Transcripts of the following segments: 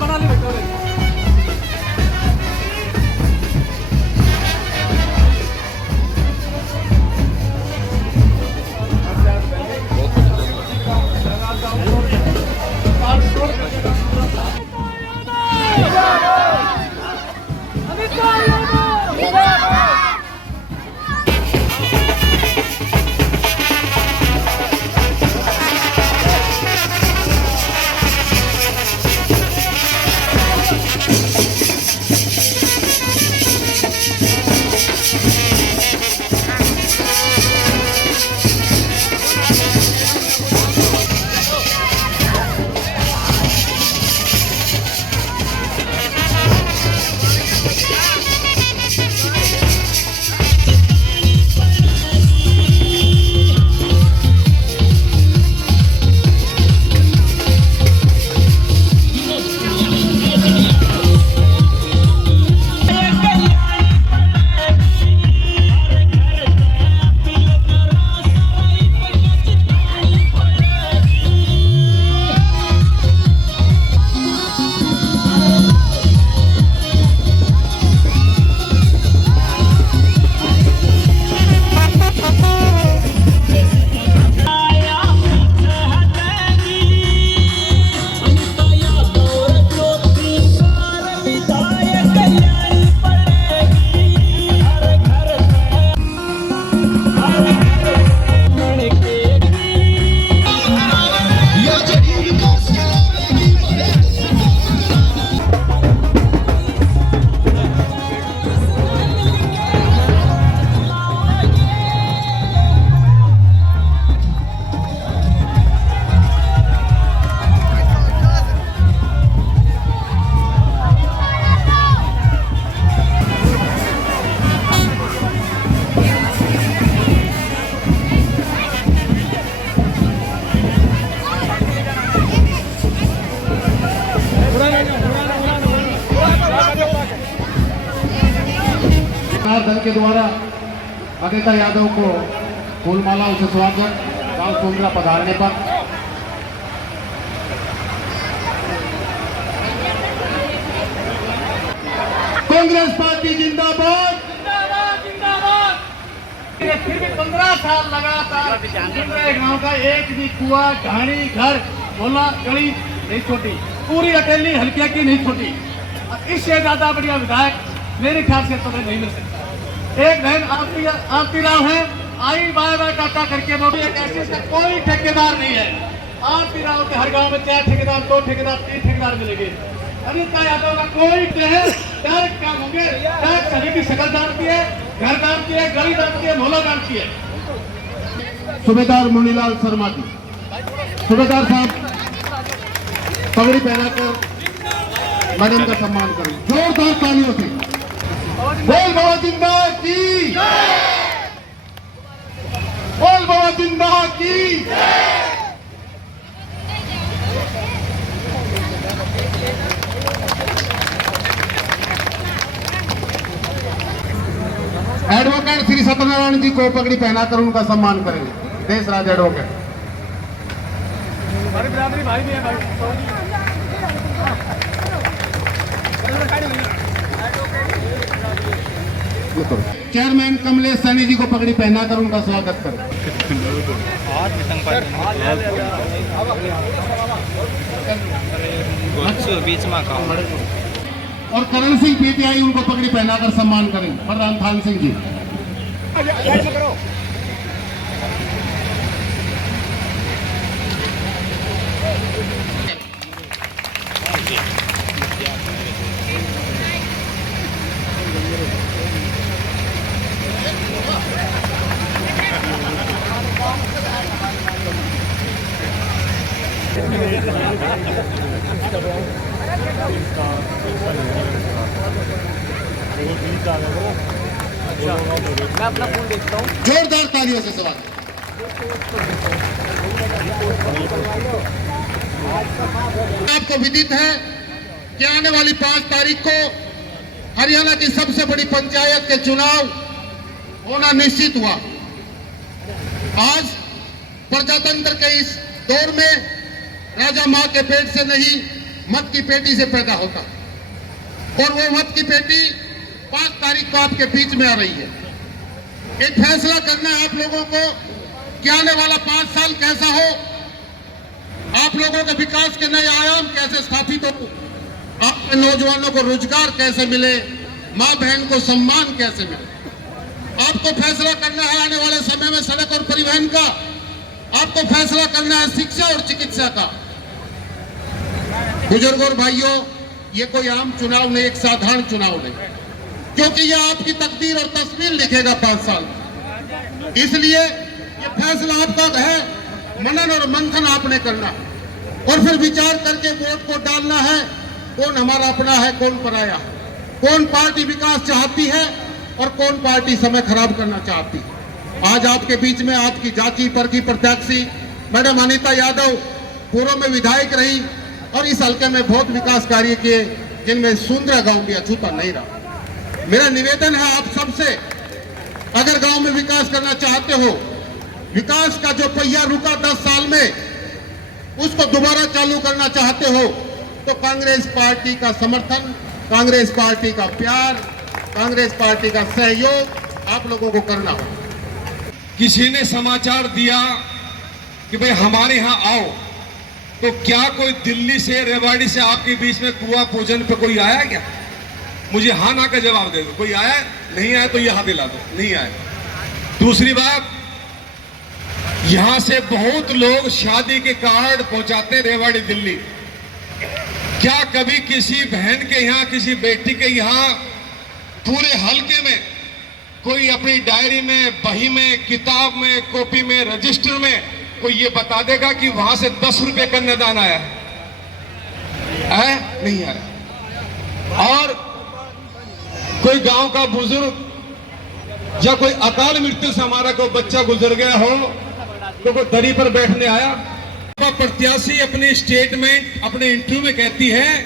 बना ली बेटा दल के द्वारा अनिता यादव को फूलमाला से स्वागत गांव सोमरा पधारने पर। कांग्रेस पार्टी जिंदाबाद जिंदाबाद जिंदाबाद। फिर भी 15 साल लगातार गांव का एक भी कुआं ढाणी घर बोला गली नहीं छोटी, पूरी अकेली हल्किया की नहीं छोटी। इससे ज्यादा बढ़िया विधायक मेरे ख्याल से तुम्हें नहीं मिल सकता। एक बहन आरती राव है, आई बाय बाय टाटा करके बोली एक ऐसे से कोई ठेकेदार नहीं है। आरती राव के हर गांव में 4 ठेकेदार 2 ठेकेदार 3 ठेकेदार मिलेंगे। अनिता यादव का कोई डायरेक्ट काम होंगे, डायरेक्ट सभी की शक्ल जानती है, घर जानती है, गली जानती है, मोहल्ला जानती है। सूबेदार मुनीलाल शर्मा जी, सूबेदार साहब पगड़ी पहनाकर मैडम का सम्मान करें जोरदार तालियों से। बोल बाबा जिंदा की, बोल बाबा जिंदा की। एडवोकेट श्री सत्यनारायण जी को पगड़ी पहनाकर उनका सम्मान करेंगे। देशराज एडवोकेट भाई भी है भाई। चेयरमैन कमलेश सैनी जी को पगड़ी पहनाकर उनका स्वागत करें। और करण सिंह पीटीआई उनको पगड़ी पहनाकर सम्मान करें। प्रधान थान सिंह जी मैं अपना फोन देखता हूँ। जोरदार तालियों से स्वागत। आपको विदित है कि आने वाली 5 तारीख को हरियाणा की सबसे बड़ी पंचायत के चुनाव होना निश्चित हुआ। आज प्रजातंत्र के इस दौर में राजा मां के पेट से नहीं, मत की पेटी से पैदा होता है और वो मत की पेटी 5 तारीख को आपके बीच में आ रही है। एक फैसला करना है आप लोगों को कि आने वाला 5 साल कैसा हो, आप लोगों के विकास के नए आयाम कैसे स्थापित हो, आपके नौजवानों को रोजगार कैसे मिले, मां बहन को सम्मान कैसे मिले। आपको फैसला करना है आने वाले समय में सड़क और परिवहन का, आपको फैसला करना है शिक्षा और चिकित्सा का। बुजुर्गों और भाइयों, ये कोई आम चुनाव नहीं, एक साधारण चुनाव नहीं, क्योंकि यह आपकी तकदीर और तस्वीर लिखेगा 5 साल में। इसलिए ये फैसला आपका है, मनन और मंथन आपने करना और फिर विचार करके वोट को डालना है। कौन हमारा अपना है, कौन पराया है, कौन पार्टी विकास चाहती है और कौन पार्टी समय खराब करना चाहती है। आज आपके बीच में आपकी जांची परखी प्रत्याशी मैडम अनीता यादव पूर्व में विधायक रही और इस हल्के में बहुत विकास कार्य किए, जिनमें सुंदरा गांव भी अछूता नहीं रहा। मेरा निवेदन है आप सबसे, अगर गांव में विकास करना चाहते हो, विकास का जो पहिया रुका 10 साल में, उसको दोबारा चालू करना चाहते हो, तो कांग्रेस पार्टी का समर्थन, कांग्रेस पार्टी का प्यार, कांग्रेस पार्टी का सहयोग आप लोगों को करना होगा। किसी ने समाचार दिया कि भाई हमारे यहाँ आओ, तो क्या कोई दिल्ली से, रेवाड़ी से आपके बीच में कुआं पूजन पे कोई आया क्या? मुझे हाँ ना का जवाब दे दो। कोई आया? नहीं आया तो यह हाथ दिला दो, नहीं आया। दूसरी बात, यहां से बहुत लोग शादी के कार्ड पहुंचाते रेवाड़ी दिल्ली। क्या कभी किसी बहन के यहाँ, किसी बेटी के यहाँ पूरे हल्के में कोई अपनी डायरी में, बही में, किताब में, कॉपी में, रजिस्टर में कोई ये बता देगा कि वहां से 10 रुपए कन्यादान आया है? नहीं आया। और कोई गांव का बुजुर्ग या कोई अकाल मृत्यु से हमारा कोई बच्चा गुजर गया हो तो कोई दरी पर बैठने आया? प्रत्याशी अपने स्टेटमेंट, अपने इंटरव्यू में कहती है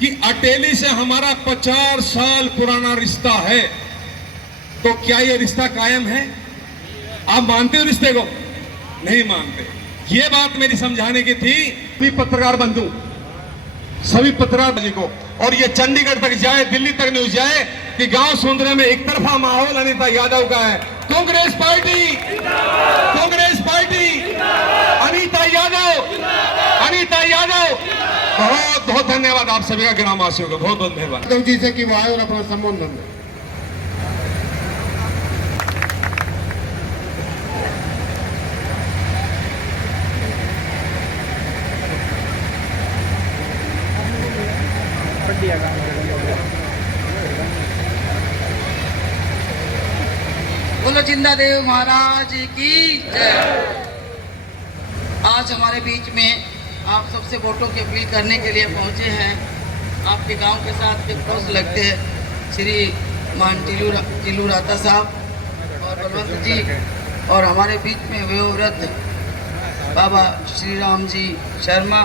कि अटेली से हमारा 50 साल पुराना रिश्ता है। तो क्या ये रिश्ता कायम है? आप मानते हो रिश्ते को? नहीं मानते। ये बात मेरी समझाने की थी भी पत्रकार बंधु, सभी पत्रकार जी को, और ये चंडीगढ़ तक जाए, दिल्ली तक न्यूज जाए कि गांव सुंदरा में एक तरफा माहौल अनीता यादव का है। Congress party, Congress party, Anita Yadav, Anita Yadav. बहुत बहुत धन्यवाद आप सभी का, ग्रामवासियों का बहुत बहुत धन्यवाद। यादव जी से कि वो आए और अपना संबोधन दें। बोलो जिंदादेव महाराज की जय। आज हमारे बीच में आप सबसे वोटों की अपील करने के लिए पहुंचे हैं। आपके गांव के साथ एक पड़ोस लगते हैं श्री मान टिल्लू राता साहब और बलवंत जी, और हमारे बीच में वयोवृद्ध बाबा श्री राम जी शर्मा,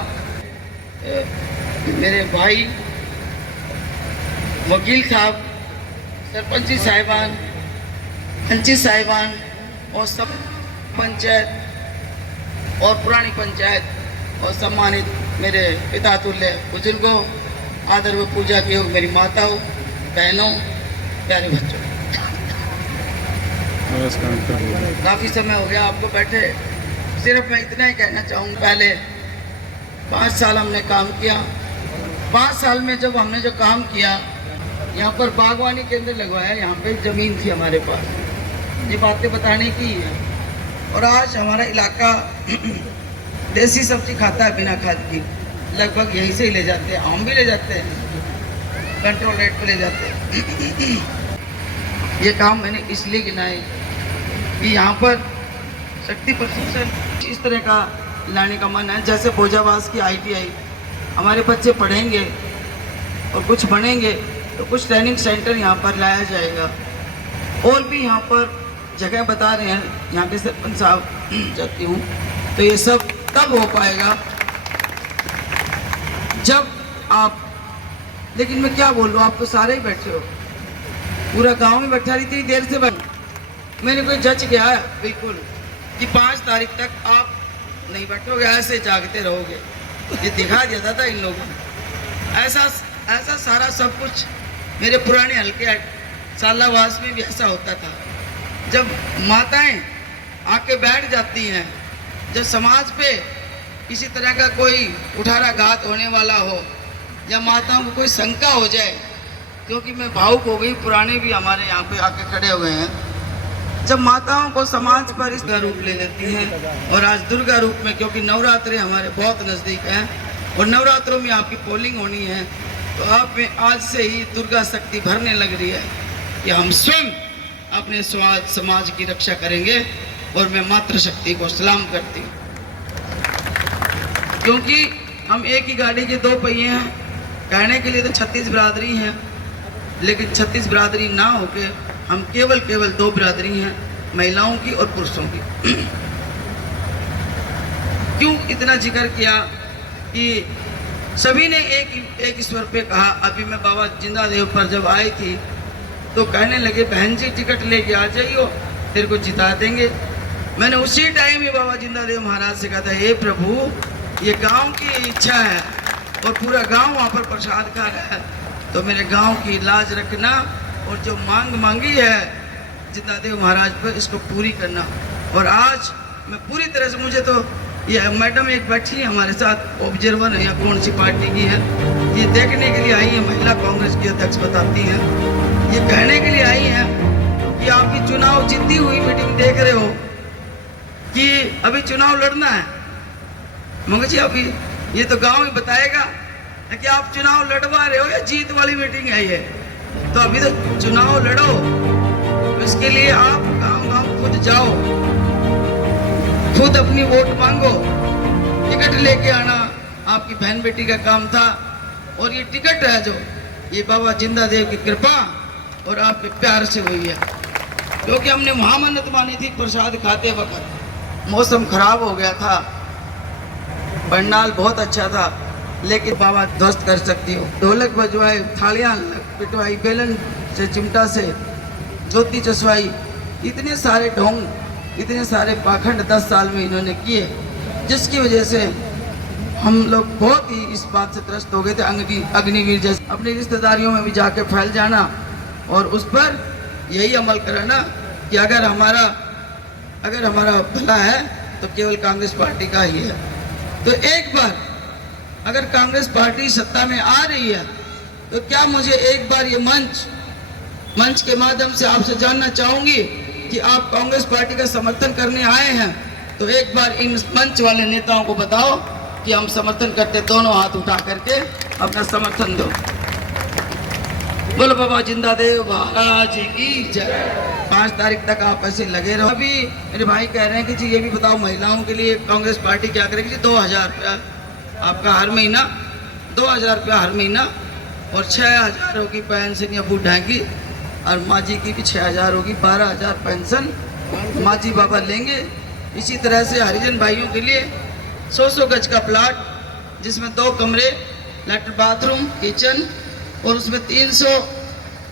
मेरे भाई वकील साहब, सरपंची साहिबान, पंची साहिबान और सब पंचायत और पुरानी पंचायत और सम्मानित मेरे पिता तुल्य बुजुर्गों, आदर व पूजा की हो मेरी माताओं, बहनों, प्यारे बच्चों, काफ़ी समय हो गया आपको बैठे। सिर्फ मैं इतना ही कहना चाहूँगा, पहले 5 साल हमने काम किया। 5 साल में जब हमने जो काम किया, यहाँ पर बागवानी केंद्र लगवाया, यहाँ पे ज़मीन थी हमारे पास, ये बातें बताने की है। और आज हमारा इलाका देसी सब्जी खाता है बिना खाद की, लगभग यहीं से ही ले जाते हैं, आम भी ले जाते हैं, कंट्रोल रेट पे ले जाते हैं। ये काम मैंने इसलिए गिनाए कि यहाँ पर शक्ति प्रशिक्षण इस तरह का लाने का मन है, जैसे भोजावास की ITI, हमारे बच्चे पढ़ेंगे और कुछ बनेंगे तो कुछ ट्रेनिंग सेंटर यहाँ पर लाया जाएगा। और भी यहाँ पर जगह बता रहे हैं, यहाँ के सरपंच साहब जाती हूँ, तो ये सब तब हो पाएगा जब आप, लेकिन मैं क्या बोल रहा हूँ, आप तो सारे ही बैठे हो, पूरा गांव में बैठा रही थी देर से मैंने कोई जज किया है बिल्कुल कि 5 तारीख तक आप नहीं बैठोगे, ऐसे जागते रहोगे। ये दिखा दिया था इन लोगों ने। ऐसा ऐसा सारा सब कुछ मेरे पुराने हल्के सालावास में भी ऐसा होता था। जब माताएं आके बैठ जाती हैं, जब समाज पे किसी तरह का कोई कुठाराघात होने वाला हो या माताओं को कोई शंका हो जाए, क्योंकि मैं भावुक हो गई, पुराने भी हमारे यहाँ पे आके खड़े हुए हैं, जब माताओं को समाज पर इस रूप ले लेती हैं। और आज दुर्गा रूप में, क्योंकि नवरात्रे हमारे बहुत नज़दीक हैं और नवरात्रों में आपकी पोलिंग होनी है, तो आप में आज से ही दुर्गा शक्ति भरने लग रही है कि हम स्वयं अपने समाज की रक्षा करेंगे। और मैं मातृशक्ति को सलाम करती हूँ, क्योंकि हम एक ही गाड़ी के 2 पहिए हैं। कहने के लिए तो 36 बिरादरी हैं, लेकिन 36 बिरादरी ना होके हम केवल 2 बिरादरी हैं, महिलाओं की और पुरुषों की। क्यों इतना जिक्र किया कि सभी ने एक ईश्वर पे कहा। अभी मैं बाबा जिंदादेव पर जब आई थी तो कहने लगे, बहन जी टिकट लेके आ जाइयो, तेरे को जिता देंगे। मैंने उसी टाइम ही बाबा जिंदादेव महाराज से कहा था, हे प्रभु, ये गांव की इच्छा है और पूरा गांव वहाँ पर प्रसाद खा रहा है, तो मेरे गांव की लाज रखना और जो मांग मांगी है जिंदादेव महाराज पर, इसको पूरी करना। और आज मैं पूरी तरह से, मुझे तो ये मैडम एक बैठी है हमारे साथ, ऑब्जर्वर है या कौन सी पार्टी की है, ये देखने के लिए आई है, महिला कांग्रेस की अध्यक्ष बताती हैं, ये कहने के लिए आई हैं कि आपकी चुनाव जीती हुई मीटिंग देख रहे हो कि अभी चुनाव लड़ना है। मगर जी अभी ये तो गांव ही बताएगा कि आप चुनाव लड़वा रहे हो या जीत वाली मीटिंग है ये। तो अभी तो चुनाव लड़ो, इसके लिए आप गांव खुद जाओ, खुद अपनी वोट मांगो, टिकट लेके आना आपकी बहन बेटी का काम था। और ये टिकट है जो, ये बाबा जिंदादेव की कृपा और आपके प्यार से हुई है, क्योंकि हमने महामन्नत मानी थी प्रसाद खाते वक्त। मौसम खराब हो गया था, पंडाल बहुत अच्छा था, लेकिन बाबा ध्वस्त कर सकती हो। ढोलक बजवाए, थालियां पिटवाई, बेलन से चिमटा से ज्योति चसवाई, इतने सारे ढोंग, इतने सारे पाखंड 10 साल में इन्होंने किए, जिसकी वजह से हम लोग बहुत ही इस बात से त्रस्त हो गए थे। अग्निवीर जैसे अपनी रिश्तेदारियों में भी जाके फैल जाना और उस पर यही अमल कराना कि अगर हमारा भला है तो केवल कांग्रेस पार्टी का ही है। तो एक बार अगर कांग्रेस पार्टी सत्ता में आ रही है तो क्या मुझे एक बार ये मंच के माध्यम से आपसे जानना चाहूंगी कि आप कांग्रेस पार्टी का समर्थन करने आए हैं, तो एक बार इन मंच वाले नेताओं को बताओ कि हम समर्थन करते, दोनों हाथ उठा करके अपना समर्थन दो। बोलो बाबा जिंदादेव महाराज की जय। 5 तारीख तक आप ऐसे लगे रहो। अभी मेरे भाई कह रहे हैं कि जी ये भी बताओ महिलाओं के लिए कांग्रेस पार्टी क्या करेगी। जी 2000 रुपया आपका हर महीना, 2000 रुपया हर महीना, और 6000 होगी पेंशन या बूढ़ा की, और माँ जी की भी 6000 होगी, 12000 पेंशन माँ जी बाबा लेंगे। इसी तरह से हरिजन भाइयों के लिए 100 गज का प्लाट, जिसमें 2 कमरे, लैट्रिन बाथरूम, किचन, और उसमें 300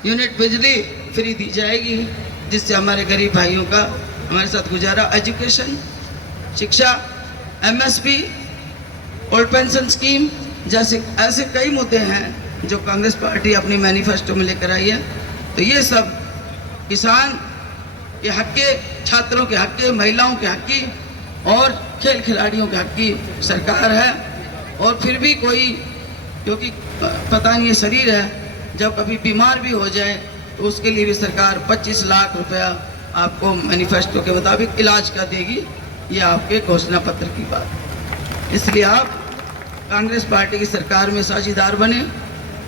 यूनिट बिजली फ्री दी जाएगी, जिससे हमारे गरीब भाइयों का हमारे साथ गुजारा, एजुकेशन, शिक्षा, MSP, ओल्ड पेंशन स्कीम जैसे ऐसे कई मुद्दे हैं जो कांग्रेस पार्टी अपनी मैनिफेस्टो में लेकर आई है। तो ये सब किसान के हक के, छात्रों के हक के, महिलाओं के हक की और खेल खिलाड़ियों के हक की सरकार है। और फिर भी कोई, क्योंकि पता नहीं ये शरीर है, जब कभी बीमार भी हो जाए तो उसके लिए भी सरकार 25 लाख रुपया आपको मैनिफेस्टो के मुताबिक इलाज का देगी। ये आपके घोषणा पत्र की बात। इसलिए आप कांग्रेस पार्टी की सरकार में साझीदार बने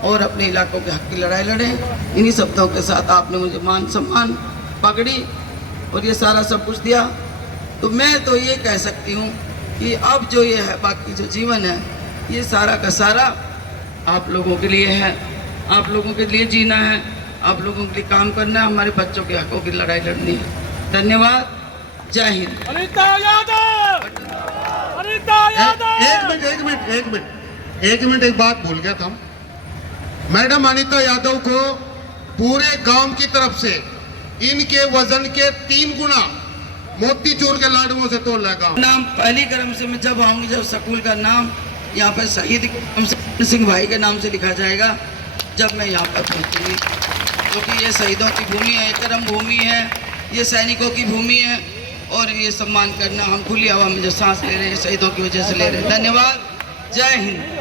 और अपने इलाकों के हक की लड़ाई लड़ें। इन्हीं शब्दों के साथ आपने मुझे मान सम्मान, पगड़ी और ये सारा सब कुछ दिया। तो मैं तो ये कह सकती हूँ कि अब जो ये है, बाकी जो जीवन है, ये सारा का सारा आप लोगों के लिए है। आप लोगों के लिए जीना है, आप लोगों के लिए काम करना है, हमारे बच्चों के हकों की लड़ाई लड़नी है। धन्यवाद, जय हिंद। अनिता यादव, अनिता यादव। एक मिनट एक बात भूल गया था। मैडम अनिता यादव को पूरे गांव की तरफ से इनके वजन के 3 गुना मोतीचूर के लाडुओं से तोड़ लगा। नाम पहली क्रम से मैं जब आऊंगी, जब स्कूल का नाम यहाँ पे शहीद सिंह भाई के नाम से लिखा जाएगा जब मैं यहाँ पर पहुँचूँगी, क्योंकि ये शहीदों की भूमि है, कर्म भूमि है, ये सैनिकों की भूमि है और ये सम्मान करना हम खुली हवा में जो सांस ले रहे हैं शहीदों की वजह से ले रहे हैं। धन्यवाद। जय हिंद।